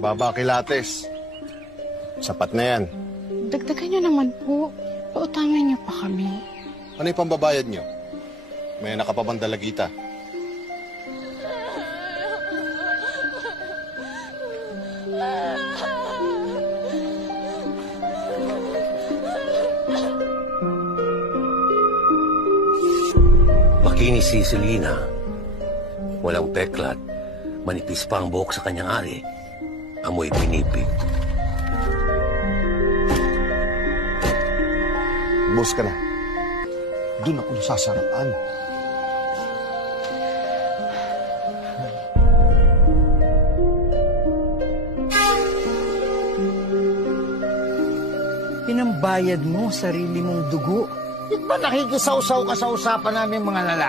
Baba kilates. Sapat na yan. Dagdagan nyo naman po. Pautangin nyo pa kami. Ano yung pambabayad nyo? May nakapabandalagita. Makinis si Selena. Walang peklat. Manipis pa ang buhok sa kanyang ari. Amoy pinipig. Bus ka na. Doon ako nasasarapan. Pinambayad mo sarili mong dugo. Di ba nakikisaw-saw ka sa usapan namin mga lalaki?